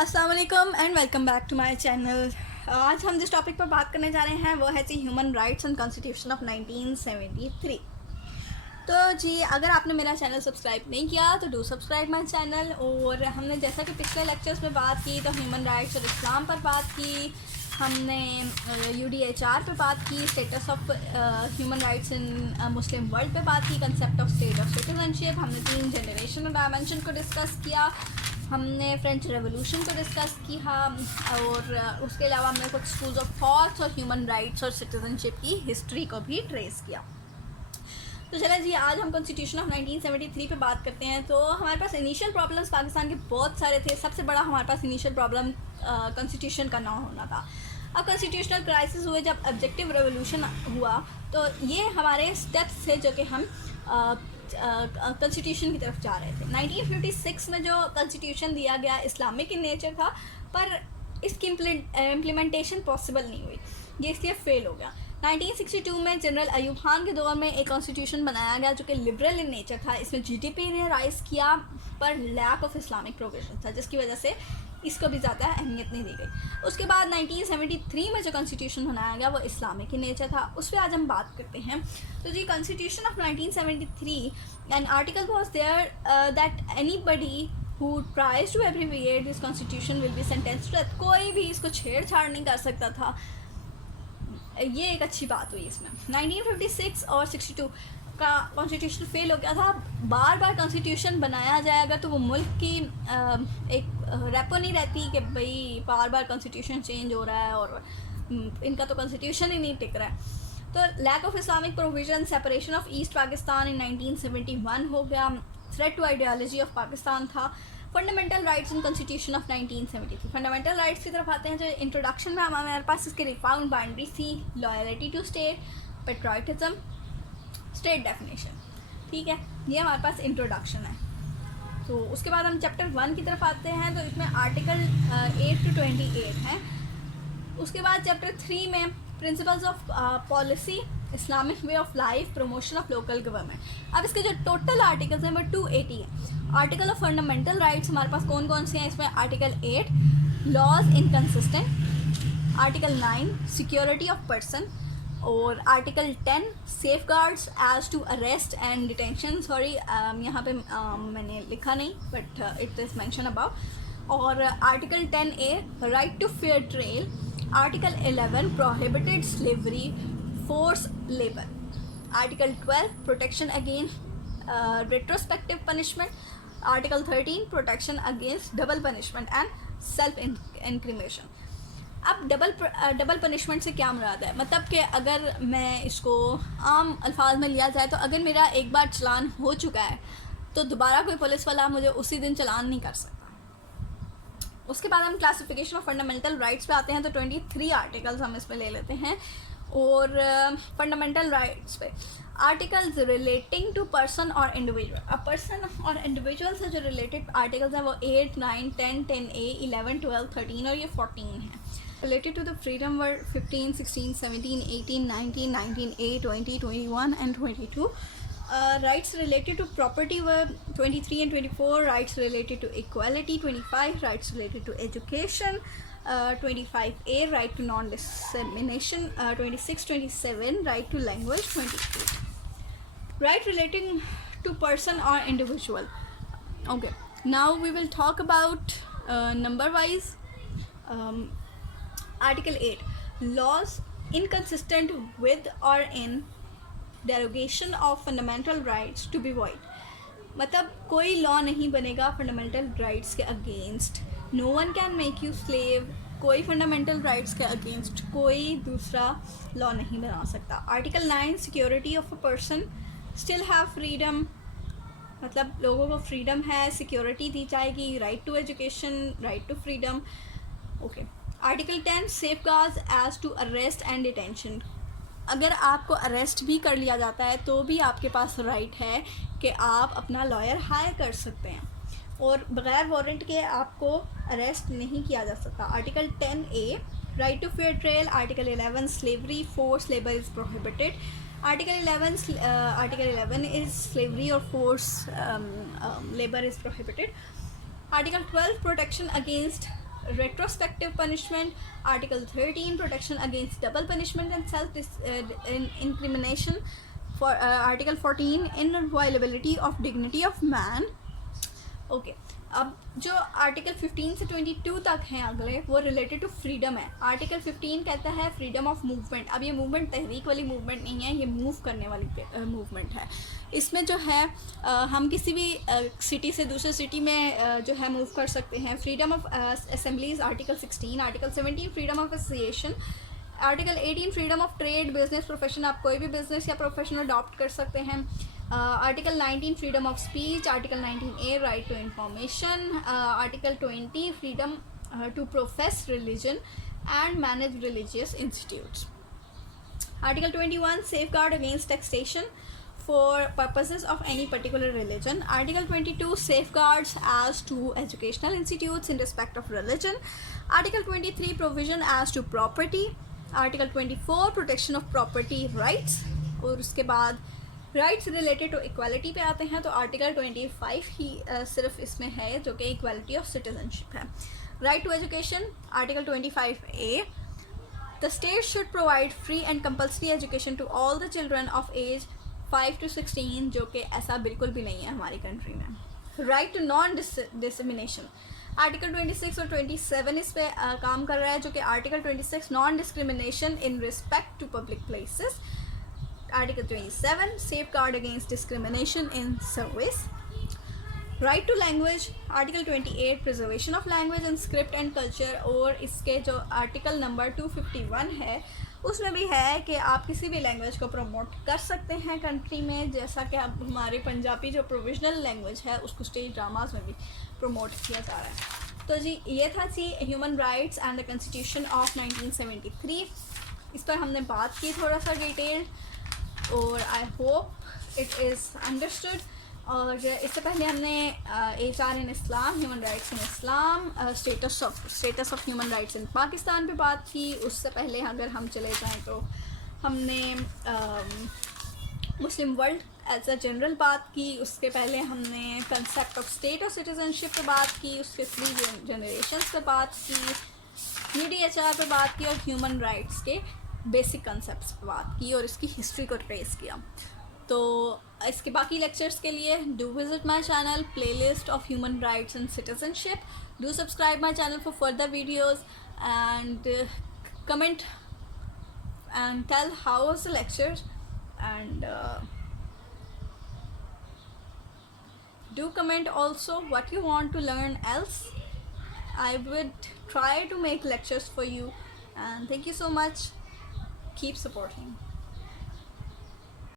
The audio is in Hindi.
अस्सलाम वालेकुम and welcome back to my channel. आज हम जिस टॉपिक पर बात करने जा रहे हैं वो है जी human rights and constitution of 1973। तो जी अगर आपने मेरा चैनल सब्सक्राइब नहीं किया तो डू सब्सक्राइब माय चैनल। और हमने जैसा कि पिछले लेक्चर्स में बात की तो ह्यूमन राइट्स और इस्लाम पर बात की, हमने UDHR पे बात की, status of human rights in Muslim world पे बात की, concept of state of citizenship, हमने 3 जनरेशन डायमेंशन को डिस्कस किया, हमने फ्रेंच रेवोल्यूशन को डिस्कस किया और उसके अलावा हमने कुछ स्कूल्स ऑफ थॉट्स और ह्यूमन राइट्स और सिटीजनशिप की हिस्ट्री को भी ट्रेस किया। तो चलें जी, आज हम कॉन्स्टिट्यूशन ऑफ 1973 पे बात करते हैं। तो हमारे पास इनिशियल प्रॉब्लम्स पाकिस्तान के बहुत सारे थे। सबसे बड़ा हमारे पास इनिशियल प्रॉब्लम कॉन्स्टिट्यूशन का ना होना था। अब कॉन्स्टिट्यूशनल क्राइसिस हुए जब ऑब्जेक्टिव रेवोल्यूशन हुआ, तो ये हमारे स्टेप्स थे जो कि हम कॉन्स्टिट्यूशन की तरफ जा रहे थे। 1956 में जो कॉन्स्टिट्यूशन दिया गया इस्लामिक इन नेचर था, पर इसकी इम्प्लीमेंटेशन पॉसिबल नहीं हुई, ये इसलिए फेल हो गया। 1962 में जनरल अयूब खान के दौर में एक कॉन्स्टिट्यूशन बनाया गया जो कि लिबरल इन नेचर था। इसमें GDP ने राइज किया पर लैक ऑफ इस्लामिक प्रोविजन था, जिसकी वजह से इसको भी ज़्यादा अहमियत नहीं दी गई। उसके बाद 1973 में जो कॉन्स्टिट्यूशन बनाया गया वो इस्लामिक इन नेचर था, उस पर आज हम बात करते हैं। तो जी constitution of 1973 an article was there that anybody who tries to abbreviate this constitution will be sentenced to death। कोई भी इसको छेड़छाड़ नहीं कर सकता था, ये एक अच्छी बात हुई इसमें। 1956 और 62 का कॉन्स्टिट्यूशन फेल हो गया था। बार बार कॉन्स्टिट्यूशन बनाया जाएगा तो वो मुल्क की एक रेपो नहीं रहती कि भाई बार बार कॉन्स्टिट्यूशन चेंज हो रहा है और इनका तो कॉन्स्टिट्यूशन ही नहीं टिक रहा है। तो lack of Islamic provision, separation of East Pakistan in 1971 हो गया, threat to ideology of Pakistan था, fundamental rights in constitution of 1973। Fundamental rights की तरफ आते हैं। जो इंट्रोडक्शन में हमारे पास इसके रिफाउंड बाउंड्रीज थी, loyalty to state, patriotism, state definition. ठीक है, ये हमारे पास इंट्रोडक्शन है। तो उसके बाद हम चैप्टर 1 की तरफ आते हैं। तो इसमें आर्टिकल 8 to 28 हैं। उसके बाद चैप्टर 3 में principles of policy, Islamic way of life, promotion of local government. अब इसके जो टोटल आर्टिकल्स हैं वो 280 हैं। आर्टिकल ऑफ फंडामेंटल राइट्स हमारे पास कौन कौन से हैं? इसमें article 8 laws inconsistent, article 9 security of person और article 10 safeguards as to arrest and detention. Sorry यहाँ पे मैंने लिखा नहीं but it is mention about. और article 10A right to fair trial, article 11 prohibited slavery, force labour, article 12 protection against retrospective punishment, article 13 protection against double punishment and self incrimination. अब डबल पनिशमेंट से क्या मुराद है? मतलब कि अगर मैं इसको आम अल्फाज में लिया जाए तो अगर मेरा एक बार चलान हो चुका है तो दोबारा कोई पुलिस वाला मुझे उसी दिन चलान नहीं कर सकता। उसके बाद हम क्लासिफिकेशन ऑफ फंडामेंटल राइट्स पे आते हैं। तो 23 आर्टिकल्स हम इसमें ले लेते हैं। और फंडामेंटल राइट्स पे आर्टिकल्स रिलेटिंग टू पर्सन और इंडिविजुअल। अब पर्सन और इंडिविजुअल से जो रिलेटेड आर्टिकल्स हैं वो 8, 9, 10, 10A, 11, 12, 13 और ये 14 हैं। Related to the freedom word 15, 16, 17, 18, 19, 19A, 20, 21 and 22। Rights related to property were 23 and 24, rights related to equality 25, rights related to education 25A, right to non-dissemination 26, 27, right to language 28, right relating to person or individual. Okay, now we will talk about number wise. Article 8 laws inconsistent with or in derogation of fundamental rights to be void। मतलब कोई लॉ नहीं बनेगा फंडामेंटल राइट्स के against. No one can make you slave. कोई फंडामेंटल राइट्स के अगेंस्ट कोई दूसरा लॉ नहीं बना सकता। Article 9 security of a person still have freedom, मतलब लोगों को फ्रीडम है, सिक्योरिटी दी जाएगी, right to education, right to freedom. Okay, article 10 safeguards as to arrest and detention. अगर आपको अरेस्ट भी कर लिया जाता है तो भी आपके पास राइट है कि आप अपना लॉयर हायर कर सकते हैं और बग़ैर वारंट के आपको अरेस्ट नहीं किया जा सकता। Article 10A right to fair trial, article 11 slavery, force labour is prohibited, article 11 is slavery और force labour is prohibited. Article 12 protection against retrospective punishment. Article 13, protection against double punishment and self-incrimination. For Article 14, inviolability of dignity of man. Okay अब जो आर्टिकल 15 से 22 तक हैं अगले, वो रिलेटेड टू फ्रीडम है. आर्टिकल 15 कहता है फ्रीडम ऑफ मूवमेंट. अब ये मूवमेंट तहरीक वाली मूवमेंट नहीं है, ये मूव करने वाली मूवमेंट है. इसमें जो है हम किसी भी सिटी से दूसरे सिटी में जो है मूव कर सकते हैं. Freedom of assemblies article 16. Article 17 freedom of association. Article 18 freedom of trade, business profession, आप कोई भी बिजनेस या प्रोफेशन अडॉप्ट कर सकते हैं. Article 19 freedom of speech. Article 19A right to information. Article 20 freedom to profess religion and manage religious institutes. Article 21 safeguard against taxation for purposes of any particular religion. Article 22 safeguards as to educational institutes in respect of religion. Article 23 provision as to property. Article 24 protection of property rights. और उसके बाद राइट्स रिलेटेड टू इक्वालिटी पे आते हैं तो आर्टिकल 25 ही सिर्फ इसमें है जो कि इक्वालिटी ऑफ सिटीजनशिप है. Right to education article 25A. The state should provide free and compulsory education to all the children of age 5 to 16, जो कि ऐसा बिल्कुल भी नहीं है हमारी कंट्री में. Right to non discrimination article 26 और 27 इस पे काम कर रहा है, जो कि article 26 non discrimination in respect to public places. Article 27 safeguard against discrimination in service. Right to language article 28 preservation of language and script and culture. और इसके जो आर्टिकल नंबर 251 है उसमें भी है कि आप किसी भी लैंग्वेज को प्रमोट कर सकते हैं कंट्री में, जैसा कि अब हमारे पंजाबी जो प्रोविजनल लैंग्वेज है उसको स्टेज ड्रामास में भी प्रमोट किया जा रहा है. तो जी ये था जी human rights and the constitution of 1973. इस पर हमने बात की थोड़ा सा डिटेल और I hope it is understood. और इससे पहले हमने HR in Islam, human rights in Islam, status of human rights in Pakistan पे बात की. उससे पहले अगर हम चले जाएं तो हमने मुस्लिम वर्ल्ड एज अ जनरल बात की. उसके पहले हमने concept of state of citizenship पे बात की, उसके 3 जनरेशन्स पे बात की, UDHR पे बात की और ह्यूमन राइट्स के बेसिक कंसेप्ट्स पे बात की और इसकी हिस्ट्री को ट्रेस किया. तो इसके बाकी लेक्चर्स के लिए do visit my channel playlist of human rights and citizenship. Do subscribe my channel for further videos and comment and tell how was the lecture and do comment also what you want to learn else. I would try to make lectures for you and thank you so much. Keep supporting.